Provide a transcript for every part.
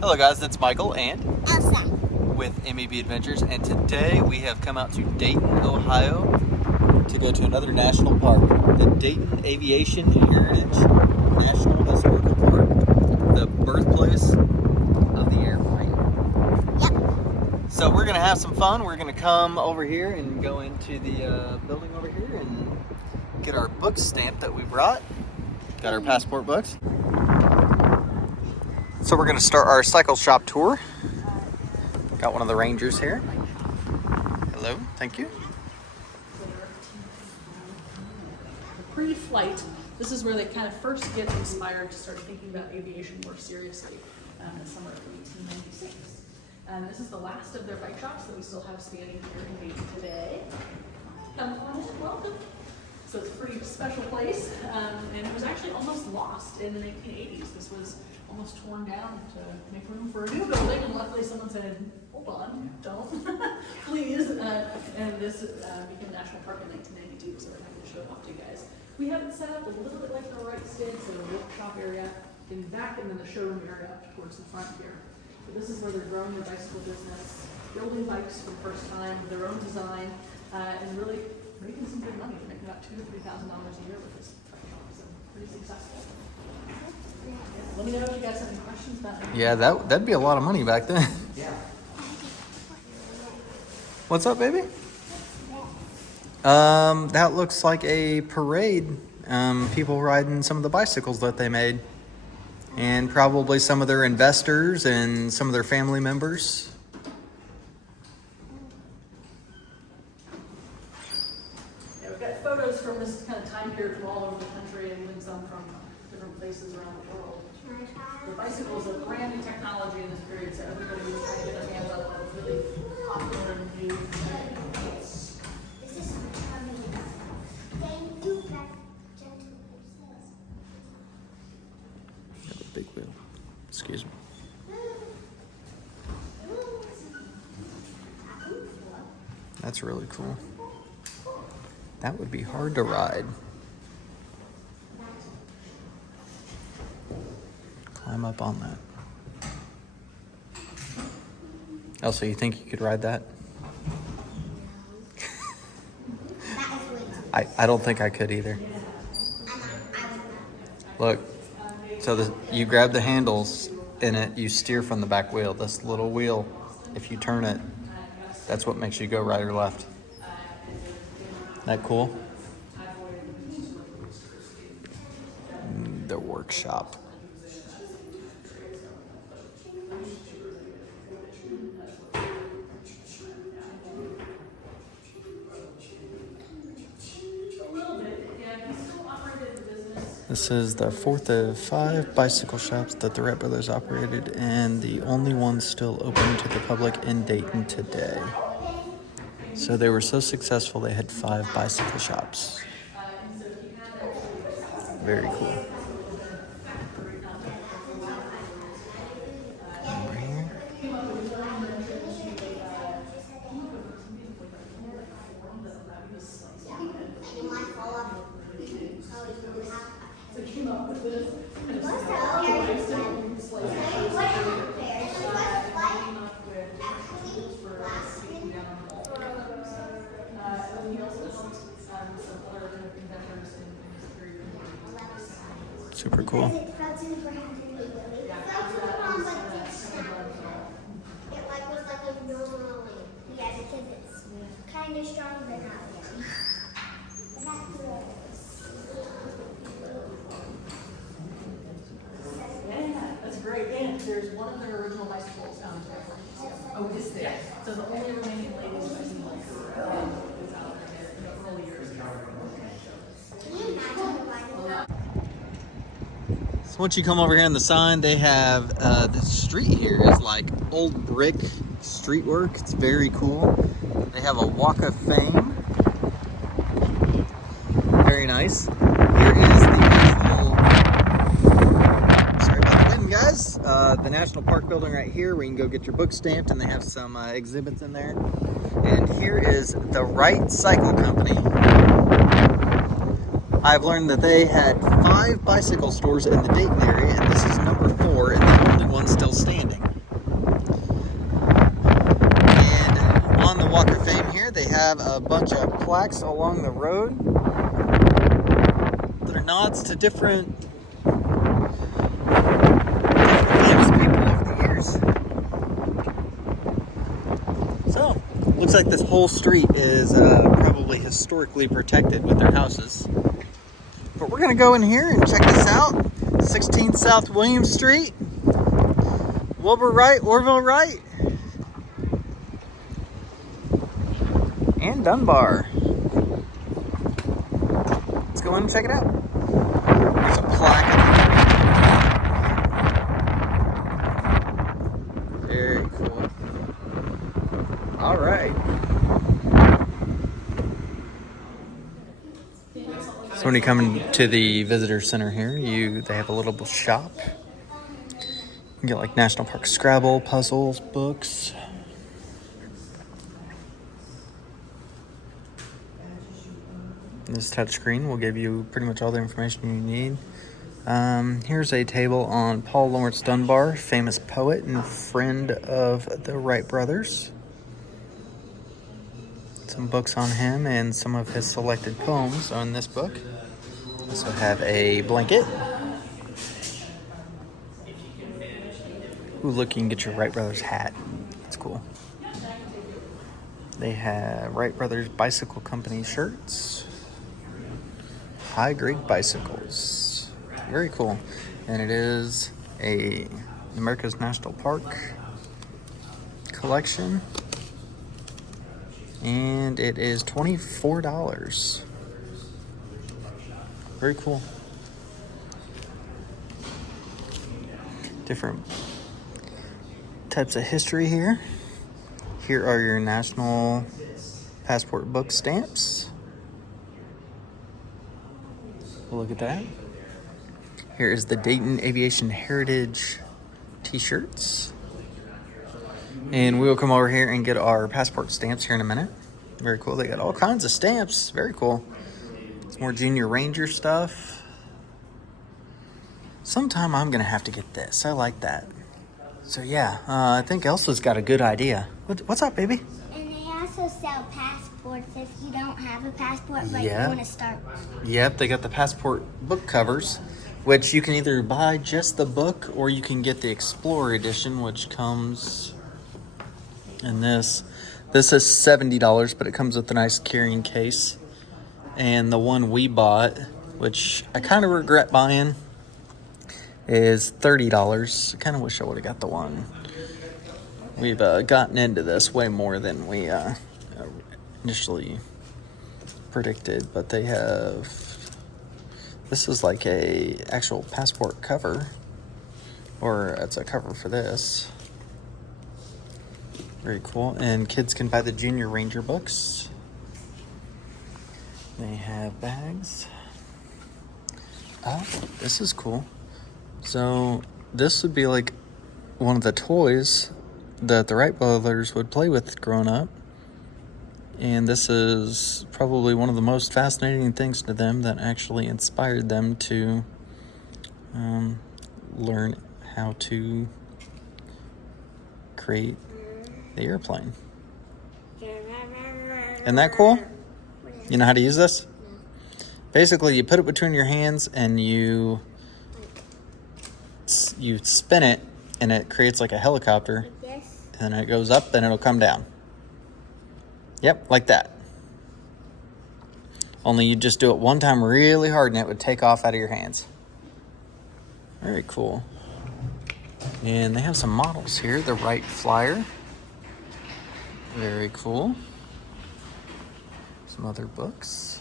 Hello guys, it's Michael and Elsa with MEB Adventures, and today we have come out to Dayton, Ohio to go to another national park, the Dayton Aviation Heritage National Historical Park, the birthplace of the airplane. Yep. So we're going to have some fun. We're going to come over here and go into the building over here and get our books stamped that we brought. Got our passport books. So we're going to start our cycle shop tour. Got one of the rangers here. Hello, thank you. Pre-flight, this is where they kind of first get inspired to start thinking about aviation more seriously in the summer of 1896. This is the last of their bike shops that we still have standing here in Dayton today. Come on in, welcome. So it's a pretty special place, and it was actually almost lost in the 1980s. This was almost torn down to make room for a new building, and luckily someone said, hold on, don't, please, and this became a national park in 1992, so we're happy to show it off to you guys. We have it set up a little bit like the Wrights did, so the workshop area in the back, and then the showroom area up towards the front here. So this is where they're growing their bicycle business, building bikes for the first time, their own design, and really making some good money. They're making about $2,000 to $3,000 a year with this bike shop, so pretty successful. Let me know if you guys have any questions about it. Yeah, that'd be a lot of money back then. Yeah. What's up, baby? That looks like a parade. People riding some of the bicycles that they made. And probably some of their investors and some of their family members. Yeah, we've got photos from this kind of time period from all over the country and even some from different places around the world. The bicycle is a brand new technology in this period, so everybody was trying to get their hands on it. It's really popular and new. Big wheel. Excuse me. That's really cool. That would be hard to ride. Climb up on that. Elsa, you think you could ride that? I don't think I could either. Look, so you grab the handles in it, you steer from the back wheel. This little wheel, if you turn it, that's what makes you go right or left. Isn't that cool? The workshop. This is the fourth of 5 bicycle shops that the Wright brothers operated, and the only one still open to the public in Dayton today. So they were so successful they had 5 bicycle shops. Very cool. Over here. Super cool. It was like a normal. Yeah, because it's kind of strong but not really. But that's good. Yeah, that's great. And there's one of their original bicycles down there. Oh, is there? Yeah. So the only remaining ladies bicycle is out there in the early years. Can you imagine riding? So once you come over here on the sign, they have the street here is like old brick street work. It's very cool. They have a Walk of Fame. Very nice. Here is the actual, sorry about the wind, guys. The National Park building right here where you can go get your book stamped, and they have some exhibits in there. And here is the Wright Cycle Company. I've learned that they had 5 bicycle stores in the Dayton area, and this is number 4 and the only one still standing. have a bunch of plaques along the road that are nods to different famous people over the years. So, looks like this whole street is probably historically protected with their houses. But we're going to go in here and check this out. 16 South William Street. Wilbur Wright, Orville Wright. And Dunbar. Let's go in and check it out. There's a plaque. Very cool. All right. So when you come to the visitor center here, they have a little shop. You can get like National Park Scrabble, puzzles, books. This touchscreen will give you pretty much all the information you need. Here's a table on Paul Laurence Dunbar, famous poet and friend of the Wright brothers. Some books on him and some of his selected poems on this book. Also have a blanket. Ooh, look, you can get your Wright brothers hat. That's cool. They have Wright Brothers Bicycle Company shirts. High grade bicycles. Very cool. And it is a America's National Park collection. And it is $24. Very cool. Different types of history here. Here are your national passport book stamps. Look at that. Here is the Dayton Aviation Heritage t-shirts. And we will come over here and get our passport stamps here in a minute. Very cool. They got all kinds of stamps. Very cool. It's more Junior Ranger stuff. Sometime I'm going to have to get this. I like that. So yeah, I think Elsa's got a good idea. What's up, baby? And they also sell passports if you don't have a passport, but Yeah. you want to start one. Yep, they got the passport book covers, which you can either buy just the book or you can get the Explorer edition, which comes in this. This is $70, but it comes with a nice carrying case. And the one we bought, which I kind of regret buying, is $30. I kind of wish I would have got the one. We've gotten into this way more than we initially predicted, but they have, this is like a actual passport cover, or it's a cover for this. Very cool. And kids can buy the Junior Ranger books. They have bags. Oh, this is cool. So this would be like one of the toys that the Wright brothers would play with growing up. And this is probably one of the most fascinating things to them that actually inspired them to learn how to create the airplane. Isn't that cool? You know how to use this? Basically, you put it between your hands and you spin it, and it creates like a helicopter. Like this? And then it goes up, then it'll come down. Yep, like that. Only you just do it one time really hard, and it would take off out of your hands. Very cool. And they have some models here. The Wright Flyer. Very cool. Some other books.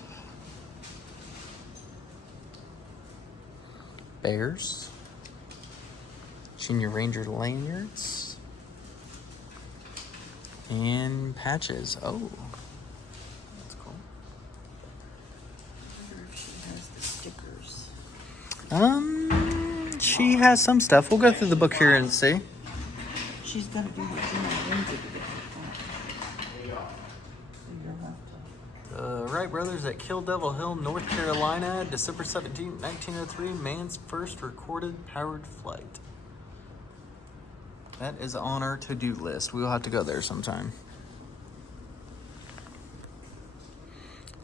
Bears. Junior Ranger lanyards. And patches. Oh. That's cool. I wonder if she has the stickers. She has some stuff. We'll go through the book here and see. She's gonna do the Junior Ranger today. Wright brothers at Kill Devil Hill, North Carolina, December 17, 1903, man's first recorded powered flight. That is on our to-do list. We will have to go there sometime.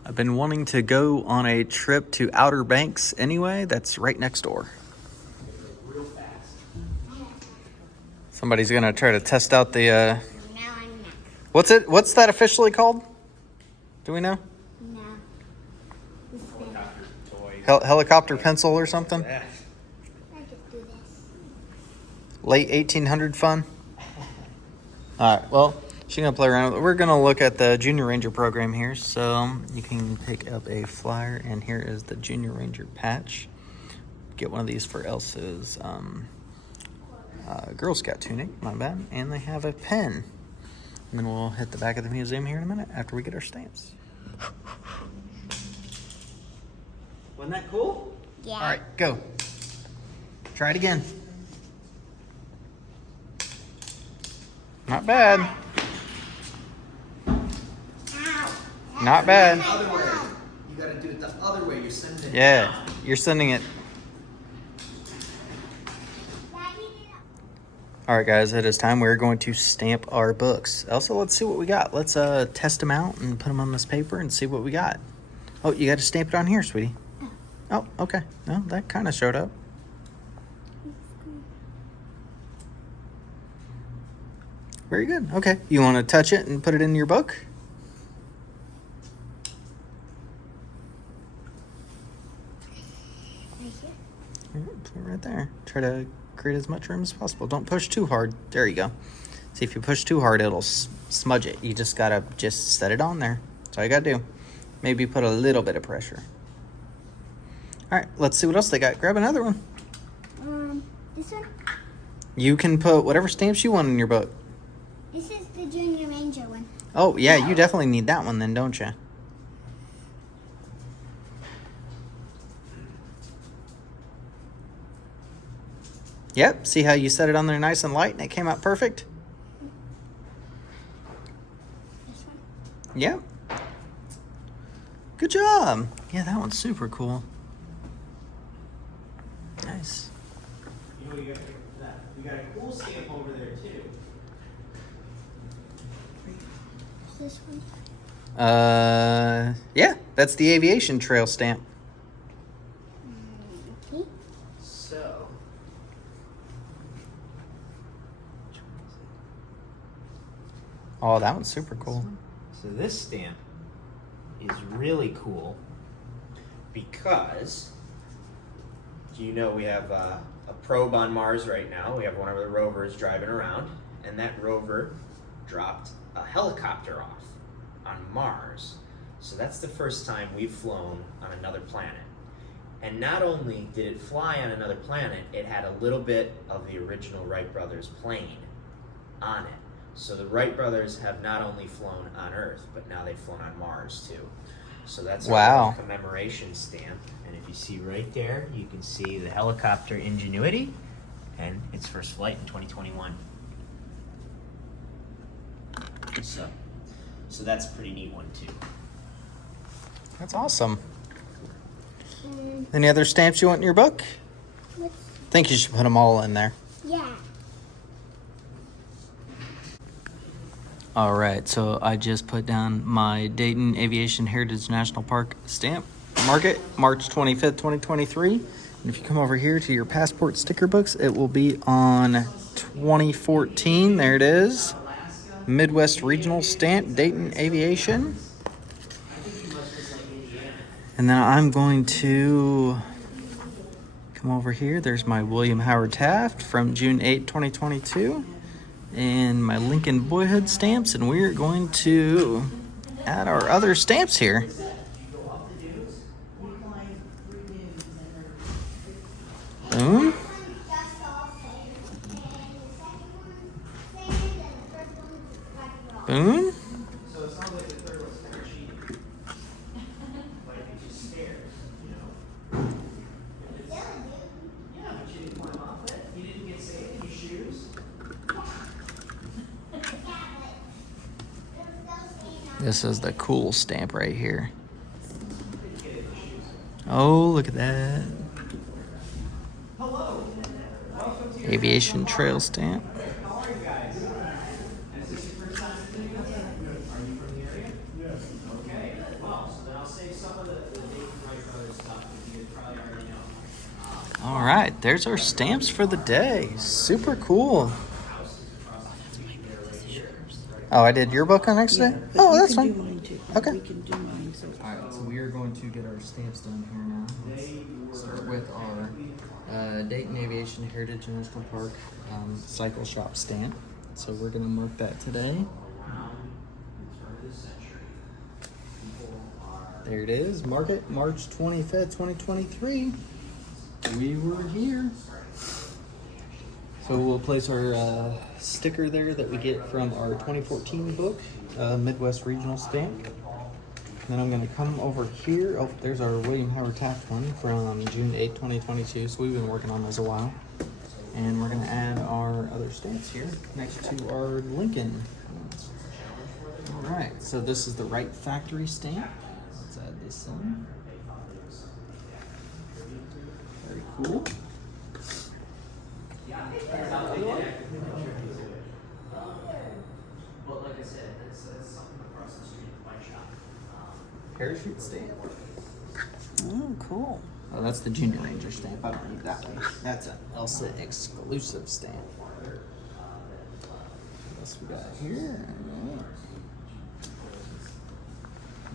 I've been wanting to go on a trip to Outer Banks anyway. That's right next door. Somebody's gonna try to test out the, Now I'm next. what's that officially called? Do we know? No. This thing. Helicopter pencil or something? I just do this. Late 1800 fun? All right, well, she's gonna play around with it. We're gonna look at the Junior Ranger program here. So you can pick up a flyer, and here is the Junior Ranger patch. Get one of these for Elsa's Girl Scout tunic, my bad. And they have a pen. And then we'll hit the back of the museum here in a minute after we get our stamps. Wasn't that cool? Yeah. All right, go. Try it again. Not bad. Ow. Not bad. Other way. You gotta do it the other way. You're sending it. Yeah, down. you're sending it. Daddy, All right, guys, it is time. We're going to stamp our books. Elsa, let's see what we got. Let's test them out and put them on this paper and see what we got. Oh, you got to stamp it on here, sweetie. Oh, okay. No, that kind of showed up. Very good. Okay, you want to touch it and put it in your book? right here. Put it right there. Try to create as much room as possible. Don't push too hard. There you go. See, if you push too hard, it'll smudge it. You just gotta set it on there. That's all you gotta do. Maybe put a little bit of pressure. All right, let's see what else they got. Grab another one. This one. You can put whatever stamps you want in your book. This is the Junior Ranger one. Oh, yeah, you definitely need that one then, don't you? Yep, see how you set it on there nice and light and it came out perfect? This one. Yep. Good job. Yeah, that one's super cool. Nice. You know, you got a cool stamp over there too. This one. Yeah, that's the Aviation Trail stamp. Okay. So. Oh, that one's super cool. So this stamp is really cool because you know we have a probe on Mars right now. We have one of the rovers driving around, and that rover dropped a helicopter off on Mars. So that's the first time we've flown on another planet. And not only did it fly on another planet, it had a little bit of the original Wright brothers plane on it. So the Wright brothers have not only flown on Earth, but now they've flown on Mars too. So that's Wow. our commemoration stamp. And if you see right there, you can see the helicopter Ingenuity and its first flight in 2021. So that's a pretty neat one too. That's awesome. Um, Any other stamps you want in your book? what's, I think you should put them all in there. yeah. All right, so I just put down my Dayton Aviation Heritage National Park stamp. Mark it, March 25th, 2023. And if you come over here to your passport sticker books, it will be on 2014. There it is. Midwest Regional Stamp, Dayton Aviation. And then I'm going to come over here. There's my William Howard Taft from June 8, 2022. And my Lincoln Boyhood stamps. And we're going to add our other stamps here. Boom. Boom. So it sounds like the third one's kind of cheating. Like it just scared, you know? Yeah, but you didn't climb off it. You didn't get saved in your shoes. This is the cool stamp right here. Oh, look at that. Hello. Welcome to your Aviation Trail stamp. How are you guys? Is this your first time from the area? Yes. Okay, well, so then I'll save some of the Dayton Wright Brothers stuff that you probably already know. All right, there's our stamps for the day. Super cool. Oh, I did your book on next day? But Oh, you that's can do fine. mine too. Okay. We can do mine. So All right, so we are going to get our stamps done here now. Let's start with our Dayton Aviation Heritage National Park cycle shop stamp. So we're going to mark that today. There it is. Mark it March 25th, 2023. We were here. So we'll place our sticker there that we get from our 2014 book, Midwest Regional Stamp. Then I'm going to come over here. Oh, there's our William Howard Taft one from June 8, 2022. So we've been working on those a while. And we're going to add our other stamps here next to our Lincoln. All right, so this is the Wright Factory stamp. Let's add this in. Very cool. Well, like I said, that's something across the street at my shop. Parachute stamp. oh, cool. Oh, that's the Junior Ranger stamp. I don't need that one. That's an Elsa exclusive stamp. What else we got here?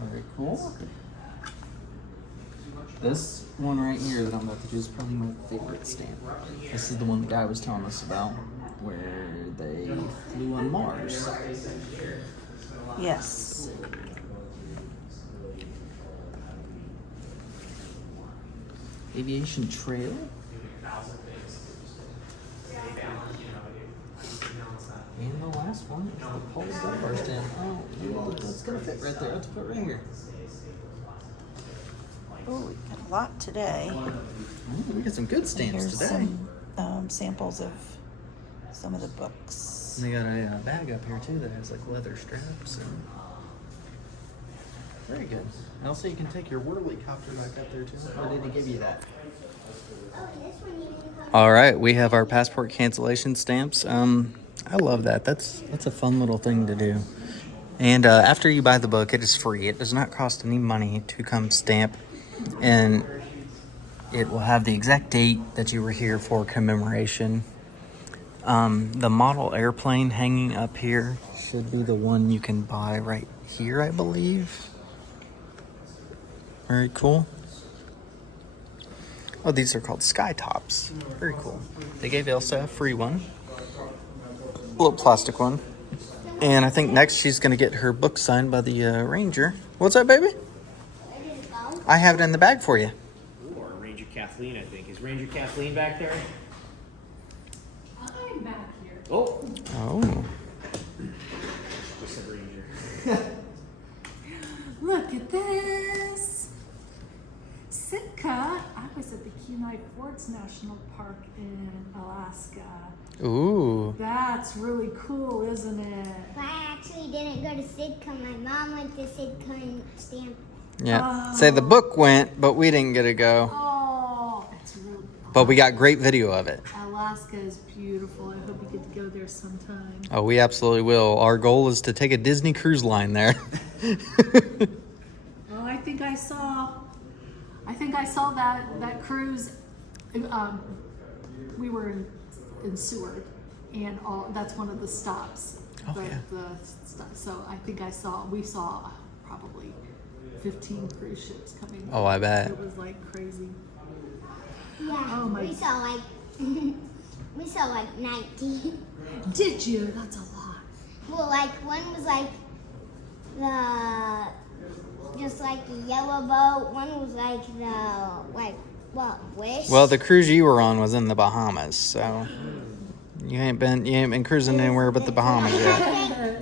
Very cool. This one right here that I'm about to do is probably my favorite stamp. This is the one the guy was telling us about, where they flew on Mars. Yes. Aviation Trail. And the last one is the Paul Dunbar stamp. Oh, that's gonna fit right there. Let's put it right here. Oh, we got a lot today. Ooh, we got some good stamps Here's today. some samples of some of the books. And they got a bag up here too that has like leather straps. And very good. Elsa, you can take your whirly copter back up there too. Or did he give you that? Oh, this one you can come. All right, we have our passport cancellation stamps. I love that. That's a fun little thing to do. And after you buy the book, it is free. It does not cost any money to come stamp, and it will have the exact date that you were here for commemoration. The model airplane hanging up here should be the one you can buy right here, I believe. Very cool. Oh, these are called sky tops. Very cool. They gave Elsa a free one. A little plastic one. And I think next she's going to get her book signed by the ranger. What's that, baby? Where did it go? I have it in the bag for you. Or Ranger Kathleen, I think. Is Ranger Kathleen back there? I'm back here. Oh, Oh. just said Ranger. Look at this. Sitka. I was at the Kenai Forts National Park in Alaska. Ooh. That's really cool, isn't it? But I actually didn't go to Sitka. My mom went to Sitka and stamped. Yeah. Say the book went, but we didn't get to go. Oh, it's really But we got great video of it. Alaska is beautiful. I hope you get to go there sometime. Oh, we absolutely will. Our goal is to take a Disney cruise line there. Oh, I think I saw that cruise. We were in Seward, and that's one of the stops. Oh, yeah. So I think we saw probably 15 cruise ships coming. Oh, I bet. It was like crazy. Yeah, Oh, my- we saw like we saw like 19. Did you? That's a lot. Well, like one was like just like the yellow boat. One was like Wish. Well, the cruise you were on was in the Bahamas, so you ain't been cruising anywhere but the Bahamas yet.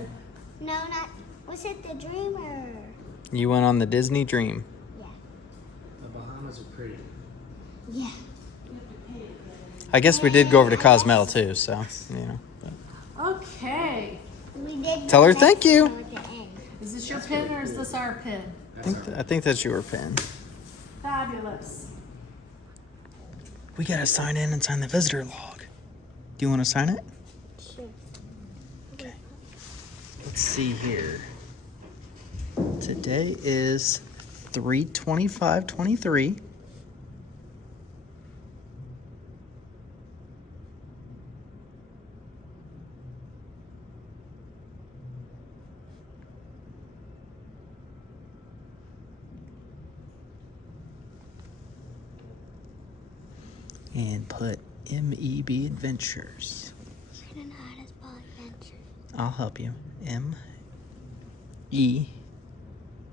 No, not. Was it the Dreamer? You went on the Disney Dream. Yeah. The Bahamas are pretty. Yeah. I guess we did go over to Cozumel too, so you know. Okay. We did. Tell her the thank you. next one at the end. Is this your pin or is this our pin? I think that's your pen. Fabulous. We gotta sign in and sign the visitor log. Do you want to sign it? Sure. Okay. Let's see here. Today is 3/25/23. And put MEB Adventures. I don't know how to spell adventure. I'll help you. MEB.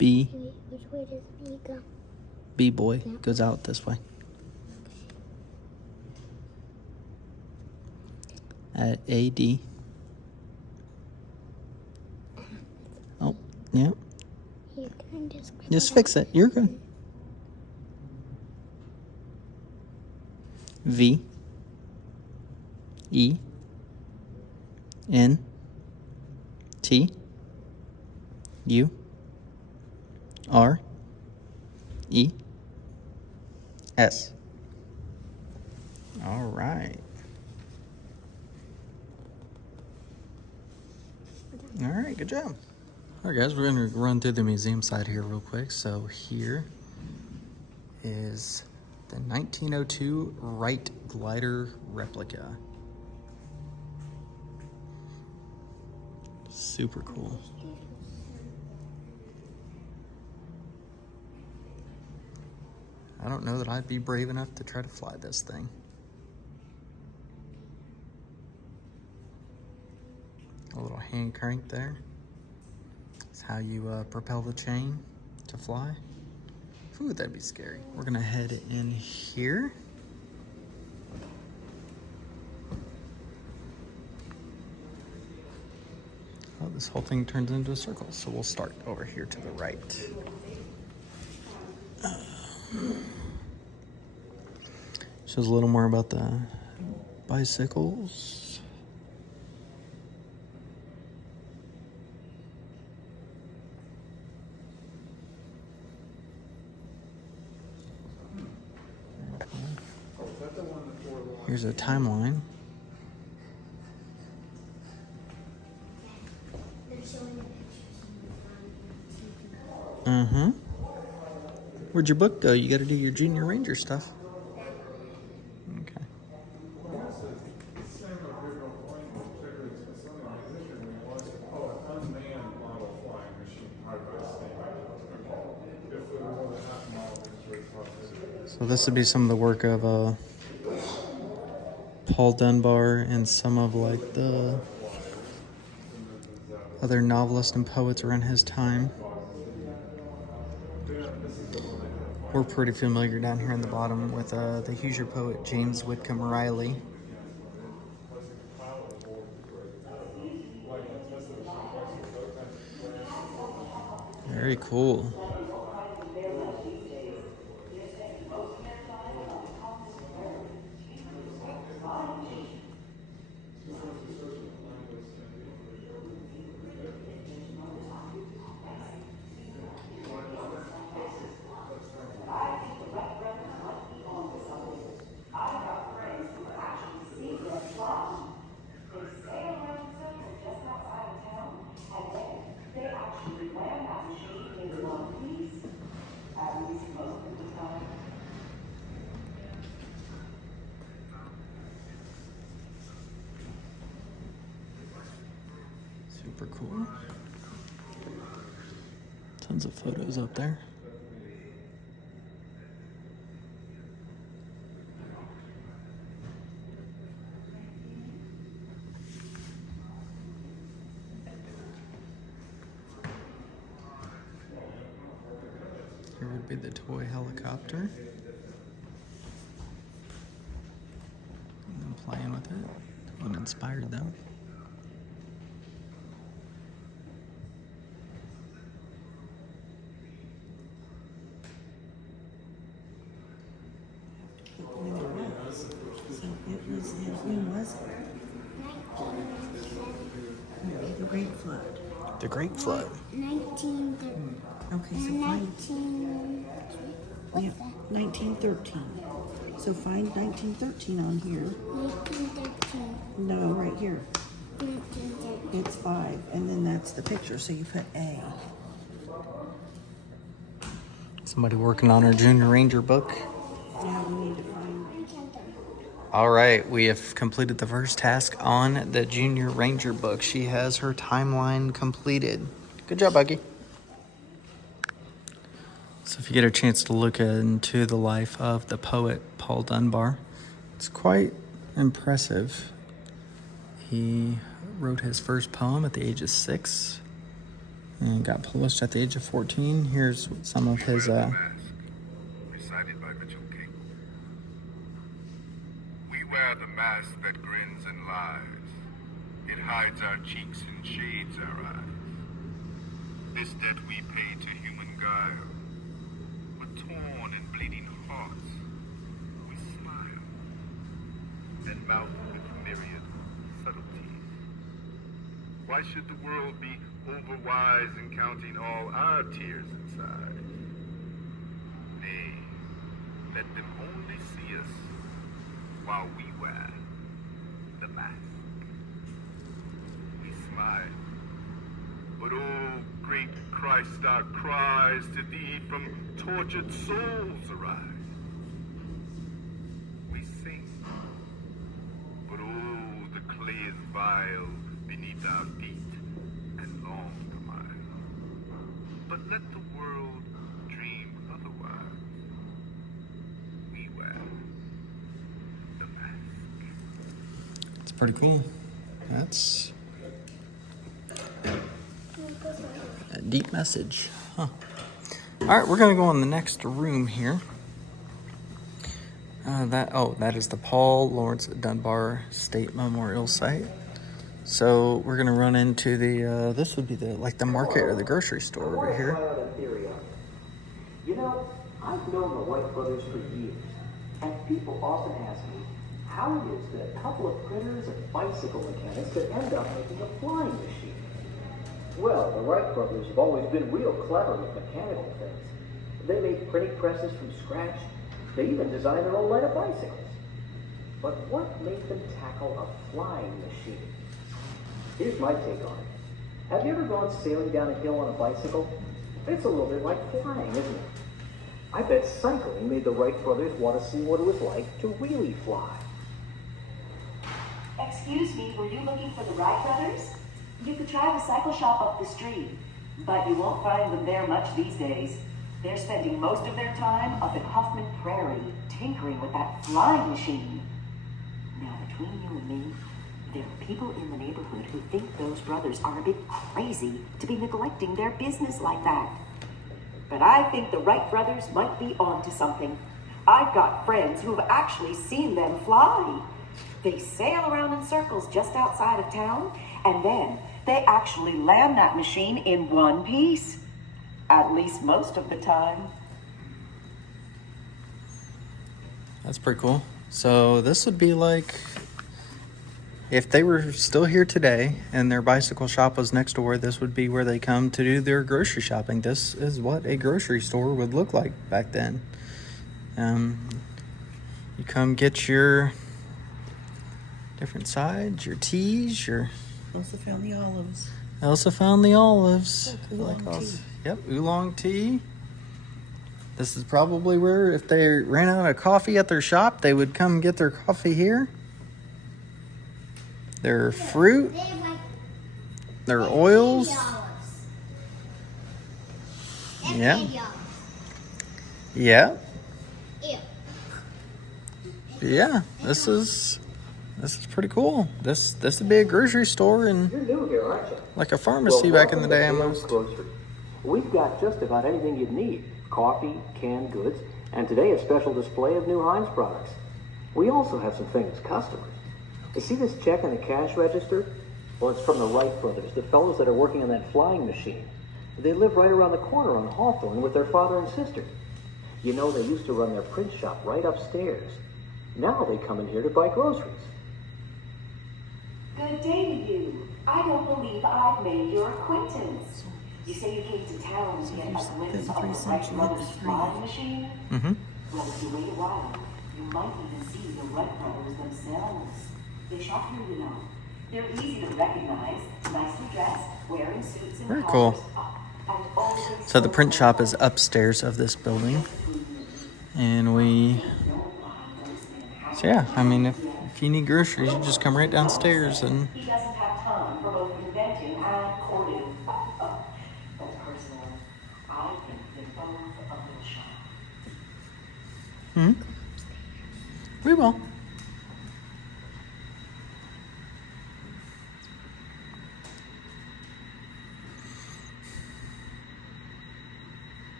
Wait, which way does B go? B boy Yeah. goes out this way. At AD. Oh, yeah. Here, can I just Just fix it. You're good. V. E. N. T. U. R. E. S. All right. All right, good job. All right, guys, we're going to run through the museum side here real quick. So here is the 1902 Wright glider replica. Super cool. I don't know that I'd be brave enough to try to fly this thing. A little hand crank there. It's how you propel the chain to fly. Ooh, that'd be scary. We're gonna head in here. Oh, this whole thing turns into a circle, so we'll start over here to the right. Shows a little more about the bicycles. Here's a timeline. They're showing the pictures. Uh-huh. Where'd your book go? You gotta do your Junior Ranger stuff. Okay. So this would be some of the work of Paul Dunbar and some of like the other novelists and poets around his time. We're pretty familiar down here in the bottom with the Hoosier poet James Whitcomb Riley. Very cool. Super cool. Tons of photos up there. Here would be the toy helicopter. And playing with it. What inspired them. When it was. So when was it? Maybe the Great Flood. The Great Flood. 1913. Okay, so find, 19. yeah, 1913. So find 1913 on here. 1913. No, right here. It's 5, and then that's the picture, so you put A. Somebody working on our Junior Ranger book. Yeah, we need to find. All right, we have completed the first task on the Junior Ranger book. She has her timeline completed. Good job, Buggy. So if you get a chance to look into the life of the poet Paul Dunbar, it's quite impressive. He wrote his first poem at the age of 6 and got published at the age of 14. Here's some of his Recited by Mitchell King. We wear the mask that grins and lies. It hides our cheeks and shades our eyes. This debt we pay to human guile. With torn and bleeding hearts, we smile. And mouth with myriad subtleties. Why should the world be overwise in counting all our tears inside? Nay, let them only see us while we wear the mask. We smile, but oh, great Christ, our cries to thee from tortured souls arise. We sing, but oh, the clay is vile beneath our feet and long the mile. But let the world dream otherwise. We wear the mask. It's pretty cool. That's a deep message. Huh. All right, we're going to go in the next room here. That is the Paul Lawrence Dunbar State Memorial Site. So we're going to run into the, this would be the market or the grocery store over here. You know, I've known the White brothers for years, and people often ask me how it is that a couple of printers and bicycle mechanics could end up making a flying machine. Well, the Wright brothers have always been real clever with mechanical things. They made printing presses from scratch. They even designed their own line of bicycles. But what made them tackle a flying machine? Here's my take on it. Have you ever gone sailing down a hill on a bicycle? It's a little bit like flying, isn't it? I bet cycling made the Wright brothers want to see what it was like to really fly. Excuse me, were you looking for the Wright brothers? You could try the cycle shop up the street, but you won't find them there much these days. They're spending most of their time up at Huffman Prairie, tinkering with that flying machine. Now, between you and me, there are people in the neighborhood who think those brothers are a bit crazy to be neglecting their business like that. But I think the Wright brothers might be onto something. I've got friends who've actually seen them fly. They sail around in circles just outside of town, and then they actually land that machine in one piece. At least most of the time. That's pretty cool. So this would be like if they were still here today and their bicycle shop was next door, this would be where they come to do their grocery shopping. This is what a grocery store would look like back then. You come get your different sides, your teas, your... Also found the olives. Elsa found the olives. Oolong tea. Yep, oolong tea. This is probably where, if they ran out of coffee at their shop, they would come get their coffee here. Their fruit, their oils. Yeah. Yeah. Yeah, this is pretty cool. This would be a grocery store and You're new here, aren't you? like a pharmacy back in the day almost. Grocery. We've got just about anything you'd need. Coffee, canned goods, and today a special display of new Heinz products. We also have some famous customers. You see this check in the cash register? Well, it's from the Wright brothers, the fellows that are working on that flying machine. They live right around the corner on Hawthorne with their father and sister. You know, they used to run their print shop right upstairs. Now they come in here to buy groceries. Good day to you. I don't believe I've made your acquaintance. You say you came to town to get a glimpse of the Wright brothers flying machine? Mm-hmm. Well, if you wait a while, you might even see the Wright brothers themselves. They shop here, you know. They're easy to recognize, nicely dressed, wearing suits and Very collars. cool. I've always So the told print shop them is upstairs of this building. And we, so yeah, I mean, if you need groceries, you just come right downstairs and he doesn't have time for both inventing and courting. But personally, I think they're both a little shy. we will.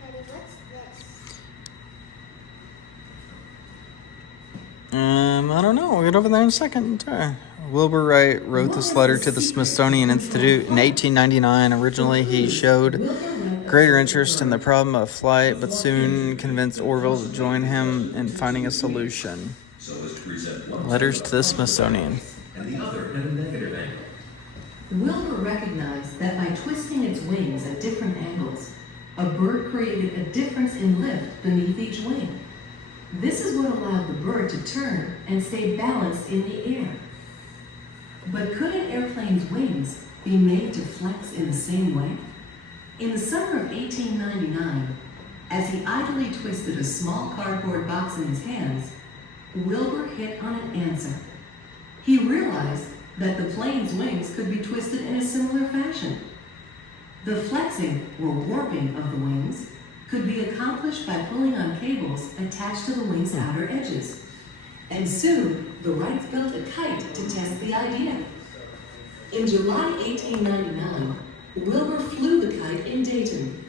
Daddy, what's this? I don't know. We'll get over there in a second. Wilbur Wright wrote this letter to the Smithsonian Institute in 1899. Originally, he showed greater interest in the problem of flight, but soon convinced Orville to join him in finding a solution. Letters to the Smithsonian. And the other had a negative angle. Wilbur recognized that by twisting its wings at different angles, a bird created a difference in lift beneath each wing. This is what allowed the bird to turn and stay balanced in the air. But could an airplane's wings be made to flex in the same way? In the summer of 1899, as he idly twisted a small cardboard box in his hands, Wilbur hit on an answer. He realized that the plane's wings could be twisted in a similar fashion. The flexing or warping of the wings could be accomplished by pulling on cables attached to the wing's outer edges. And soon, the Wrights built a kite to test the idea. In July 1899, Wilbur flew the kite in Dayton.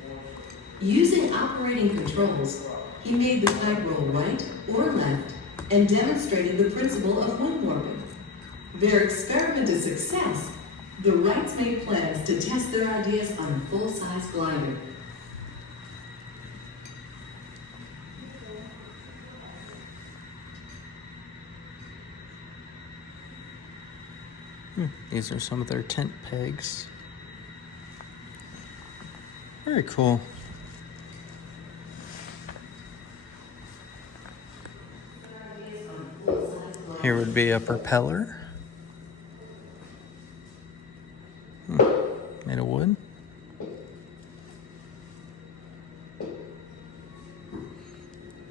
Using operating controls, he made the kite roll right or left and demonstrated the principle of wing warping. Their experiment a success, the Wrights made plans to test their ideas on a full-size glider. These are some of their tent pegs. Very cool. Here would be a propeller. Made of wood.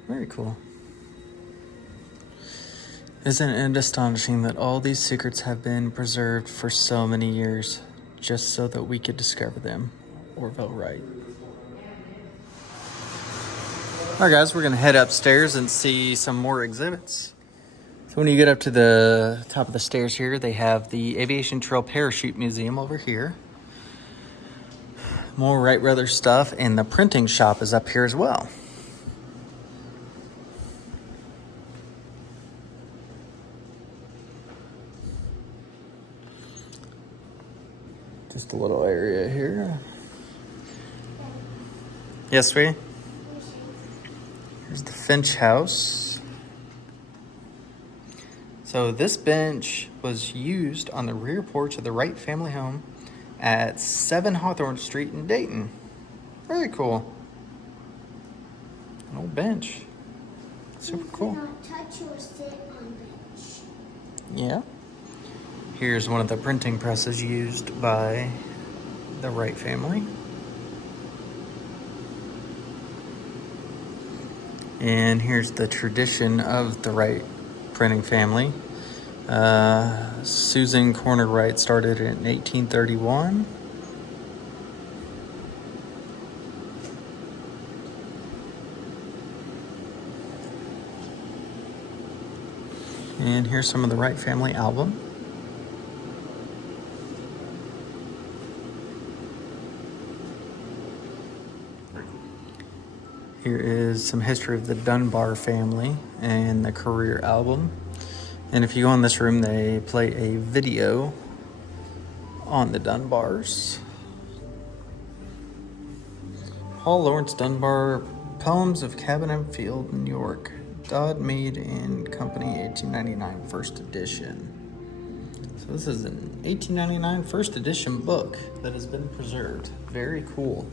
Very cool. Isn't it astonishing that all these secrets have been preserved for so many years, just so that we could discover them? Orville Wright. Alright guys, we're gonna head upstairs and see some more exhibits. So when you get up to the top of the stairs here, they have the Aviation Trail Parachute Museum over here. More Wright Brothers stuff, and the printing shop is up here as well. Just a little area here. Yes, sweetie? Here's the Finch House. So this bench was used on the rear porch of the Wright family home at 7 Hawthorne Street in Dayton. Very cool. An old bench. Super cool. You cannot touch or sit on bench. Yeah. Here's one of the printing presses used by the Wright family. And here's the tradition of the Wright printing family. Susan Corner Wright started in 1831. And here's some of the Wright family album. Here is some history of the Dunbar family and the career album. And if you go in this room, they play a video on the Dunbars. Paul Lawrence Dunbar, Poems of Cabin and Field, New York. Dodd, Mead and Company, 1899, first edition. So this is an 1899 first edition book that has been preserved. Very cool.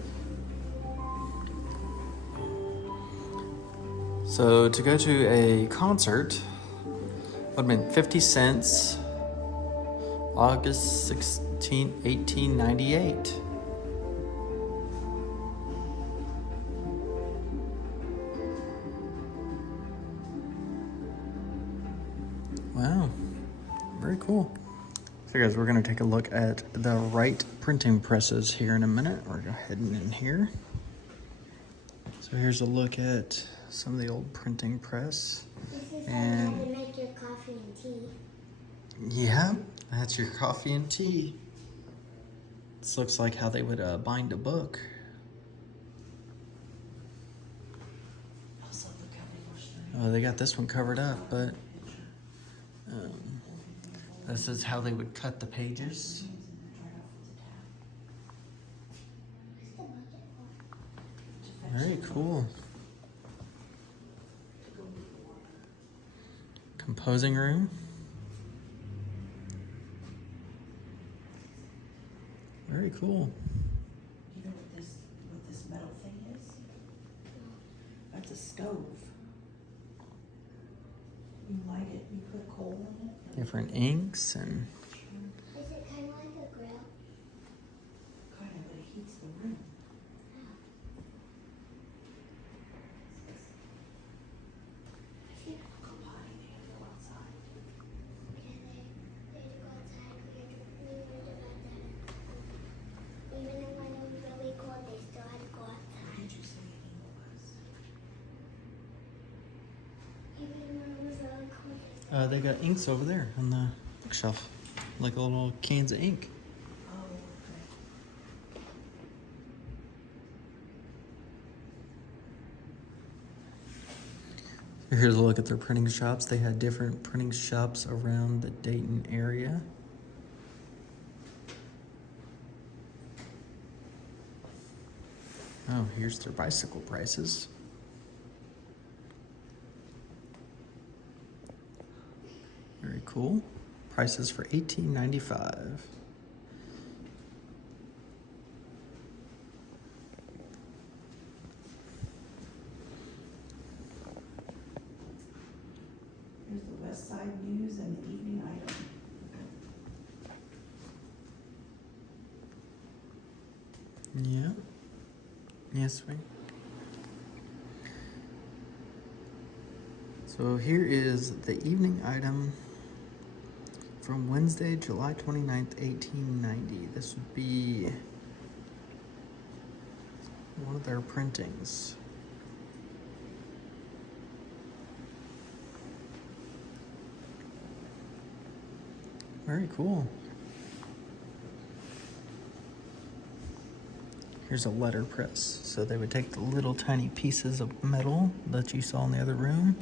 So to go to a concert would have been 50 cents, August 16, 1898. Wow, very cool. So guys, we're gonna take a look at the Wright printing presses here in a minute. We're heading in here. So here's a look at some of the old printing press. This is And how to make your coffee and tea. yeah, that's your coffee and tea. This looks like how they would bind a book. Oh, they got this one covered up, but this is how they would cut the pages. Very cool. Composing room. Very cool. You know what this metal thing is? That's a stove. You light it, you put coal in it. Different inks and Is it kind of like a grill? Kind of, but it heats the room. If you go potty, they have to go outside. Yeah, they go outside. We learned about that. Even when it was really cold, they still had to go outside. What did you say an ink was? Even when it was really cold, they still they got inks over there on the bookshelf, like little cans of ink. Oh, okay. Here's a look at their printing shops. They had different printing shops around the Dayton area. Oh, here's their bicycle prices. Very cool. Prices for $18.95. Here's the West Side News and the evening item. Yeah. Yes, we. So here is the evening item from Wednesday, July 29th, 1890. This would be one of their printings. Very cool. Here's a letter press. So they would take the little tiny pieces of metal that you saw in the other room,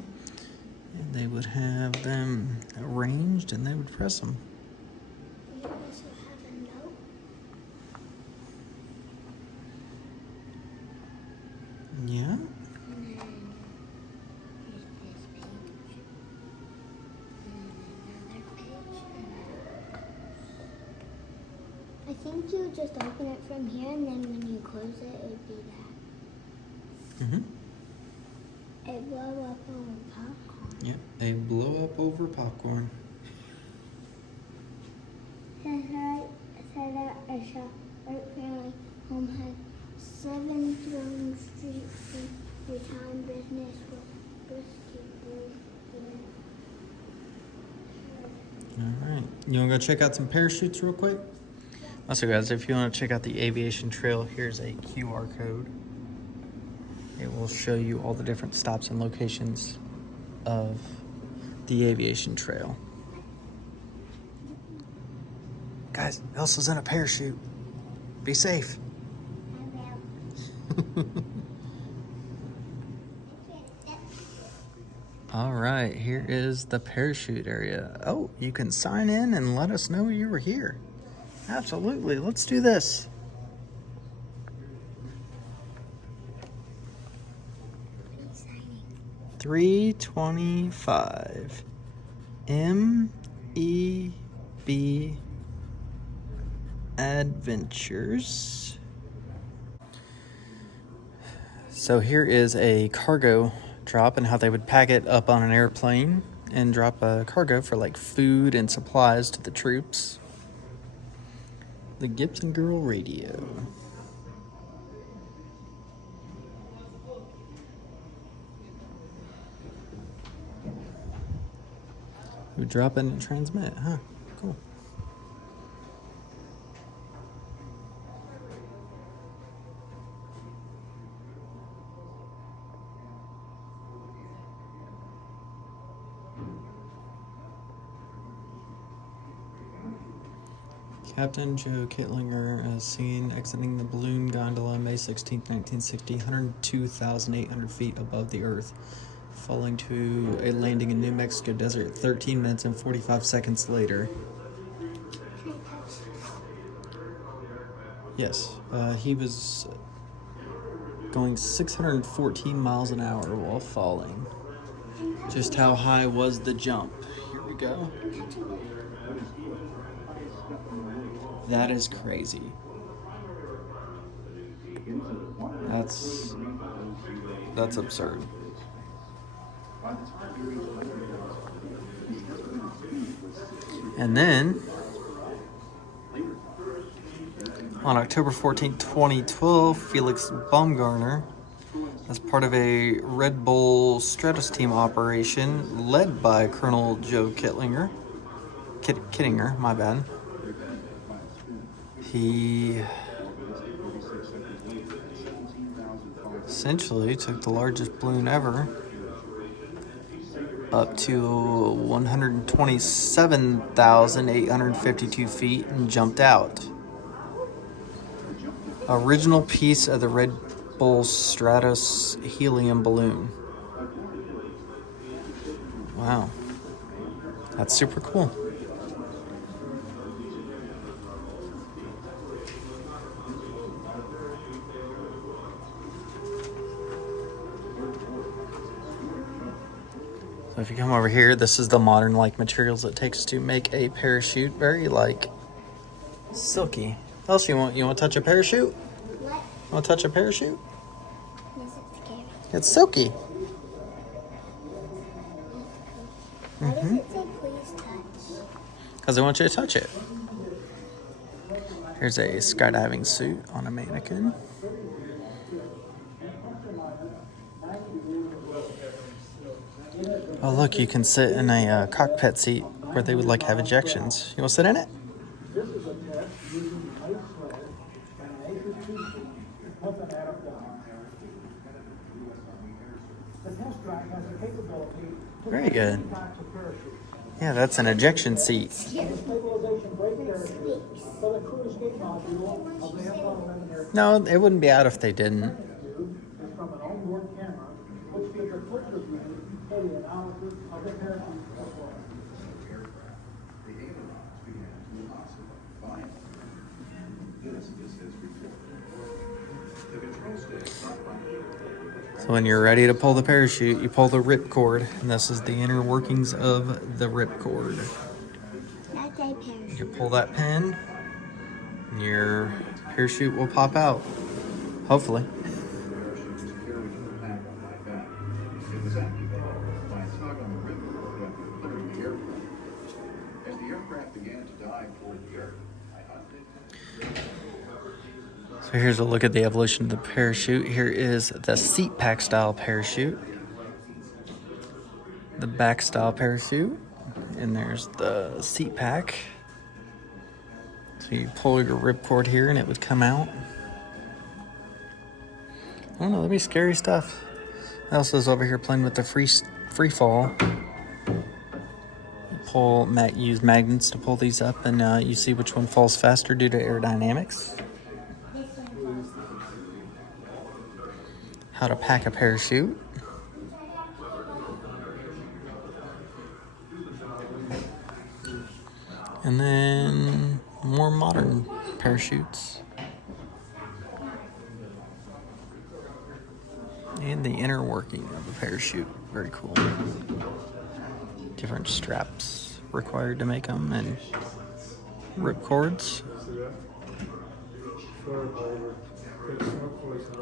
and they would have them arranged and they would press them. You also have a note. Yeah. And then here's this page. And another page. I think you just open it from here, and then when you close it, it would be that. Mm-hmm. It blow up over popcorn. Yep. They blow up over popcorn. Said that a shop right family home had 7 throne street food time business with brisket brew. All right. You want to go check out some parachutes real quick? Also, guys, if you want to check out the aviation trail, here's a QR code. It will show you all the different stops and locations of the aviation trail. Guys, Elsa's in a parachute. Be safe. All right, here is the parachute area. Oh, you can sign in and let us know you were here. Absolutely, let's do this. What are you signing? 325 MEB Adventures. So here is a cargo drop and how they would pack it up on an airplane and drop a cargo for like food and supplies to the troops. The Gibson Girl radio. We drop it and transmit, huh? Cool. Captain Joe Kittlinger is seen exiting the balloon gondola May 16, 1960, 102,800 feet above the Earth, falling to a landing in New Mexico desert 13 minutes and 45 seconds later. Yes, he was going 614 miles an hour while falling. Just how high was the jump? Here we go. That is crazy. That's absurd. And then on October 14, 2012, Felix Baumgartner, as part of a Red Bull Stratos team operation led by Colonel Joe Kittinger, my bad. He essentially took the largest balloon ever up to 127,852 feet and jumped out. Original piece of the Red Bull Stratos helium balloon. Wow. That's super cool. So if you come over here, this is the modern materials it takes to make a parachute. Very silky. What else you want? You want to touch a parachute? What? Want to touch a parachute? Is it scary? It's silky. Why does it say please touch? Because I want you to touch it. Here's a skydiving suit on a mannequin. Oh look, you can sit in a cockpit seat where they would have ejections. You want to sit in it? This is a test using ice sled and an anchor tube with an atom down. The test track has the capability to Very good. attach a parachute. Yeah, that's an ejection seat. The stabilization brake parachute for the crew escape module of the F-111 aircraft. No, it wouldn't be out if they didn't. Is from an onboard camera, which gives a quick review of the analysis of the parachute performance. So when you're ready to pull the parachute, you pull the ripcord, and this is the inner workings of the ripcord. That's a parachute. You pull that pin, and your parachute will pop out. Hopefully. So here's a look at the evolution of the parachute. Here is the seat pack style parachute, the back style parachute, and there's the seat pack. So you pull your ripcord here and it would come out. I don't know, that'd be scary stuff. Elsa's over here playing with the free fall. Use magnets to pull these up, and you see which one falls faster due to aerodynamics. How to pack a parachute. And then more modern parachutes. And the inner working of the parachute. Very cool. Different straps required to make them, and rip cords.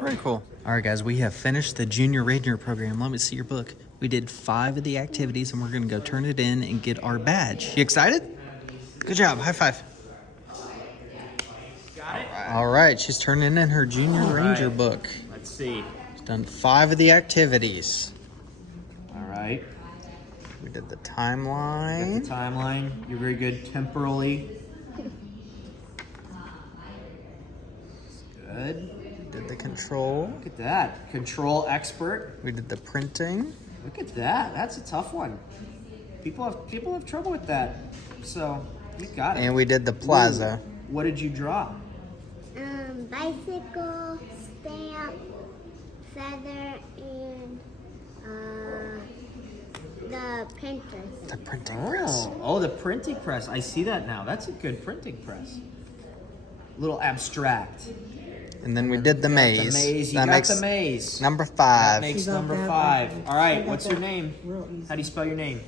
Very cool. All right, guys, we have finished the Junior Ranger program. Let me see your book. We did 5 of the activities, and we're going to go turn it in and get our badge. You excited? Good job. High five. All right, she's turning in her Junior Ranger book. Let's see. She's done 5 of the activities. All right. We did the Got timeline. the timeline. You're very good temporally. Good. Did the control. Look at that. Control expert. We did the printing. Look at that. That's a tough one. People have trouble with that. So you got it. And we did the plaza. Ooh, what did you draw? Bicycle, stamp, feather, and the printer. The printing press. Oh, the printing press. I see that now. That's a good printing press. A little abstract. And then we did the maze. The maze. You That got makes the maze. number That 5. makes You got number that 5. right. All right. You got What's your that name? real easy. How do you spell your name?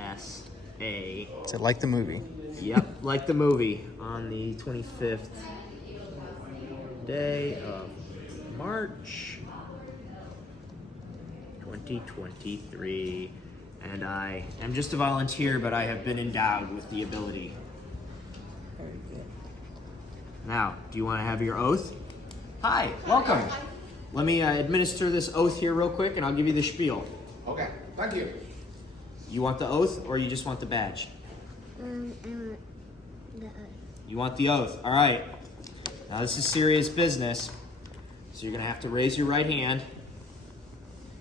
E-L-S-A. Is it like the movie? Yep, like the movie. On the 25th day of March 2023. And I am just a volunteer, but I have been endowed with the ability. Very good. Now, do you want to have your oath? Hi, welcome. Let me administer this oath here real quick, and I'll give you the spiel. Okay, thank you. You want the oath, or you just want the badge? I want the You want the oath. All right. Now, this is serious business, so you're going to have to raise your right hand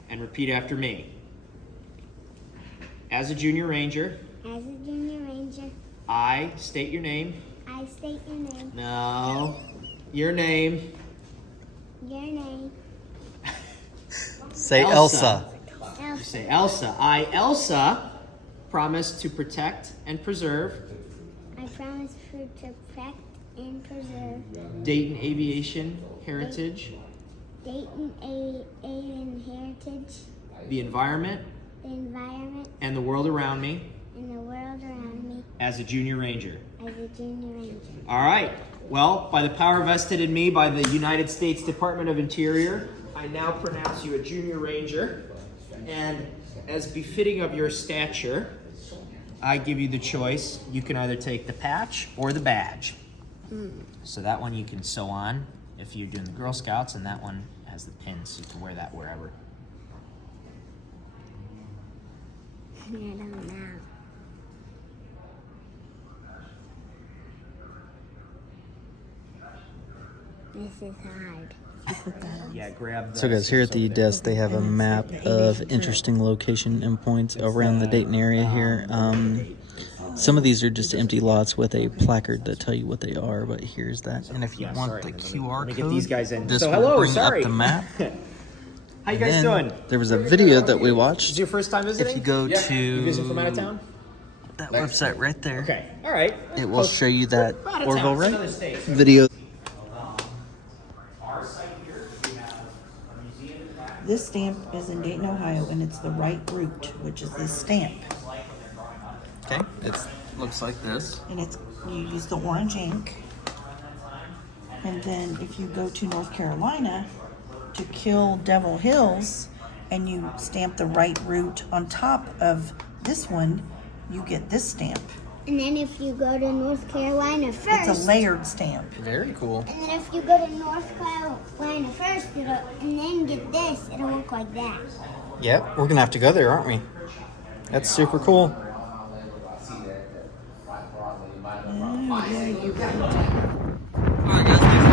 and repeat after me. As a Junior Ranger, As a Junior Ranger, I state your name. I state your name. No. Your name. Your name. Say Elsa. You say Elsa. I, Elsa, promise to protect and preserve I promise to protect and preserve Dayton Aviation heritage, Dayton Alien heritage, the environment, the environment, and the world around me and the world around me as a Junior Ranger. as a Junior Ranger. All right. Well, by the power vested in me by the United States Department of Interior, I now pronounce you a Junior Ranger. And as befitting of your stature, I give you the choice. You can either take the patch or the badge. So that one you can sew on if you're doing the Girl Scouts, and that one has the pin, so you can wear that wherever. I don't know. This is hard. Yeah, grab the... So guys, here at the desk, they have a map of interesting location and points around the Dayton area here. Some of these are just empty lots with a placard that tell you what they are, but here's that. And if you Yeah, want sorry. the Let QR me code, get these guys in. this So, will hello, bring sorry. up the map. How you And guys then doing? There was a video that we Is watched. this your first time visiting? If you go You visiting from out of to town? that website right there, Okay, all right. it will show you that Out of Orville, town, right? another state. Video. Our site here, we have a museum in the back. This stamp is in Dayton, Ohio, and it's the right route, which is this stamp. Okay, it looks like this. And it's, you use the orange ink. And then if you go to North Carolina to kill Devil Hills and you stamp the right route on top of this one, you get this stamp. And then if you go to North Carolina first, It's a layered stamp. Very cool. and then if you go to North Carolina first, and then get this, it'll look like that. Yep, we're gonna have to go there, aren't we? That's super cool. Yeah, you got it. All right, guys, we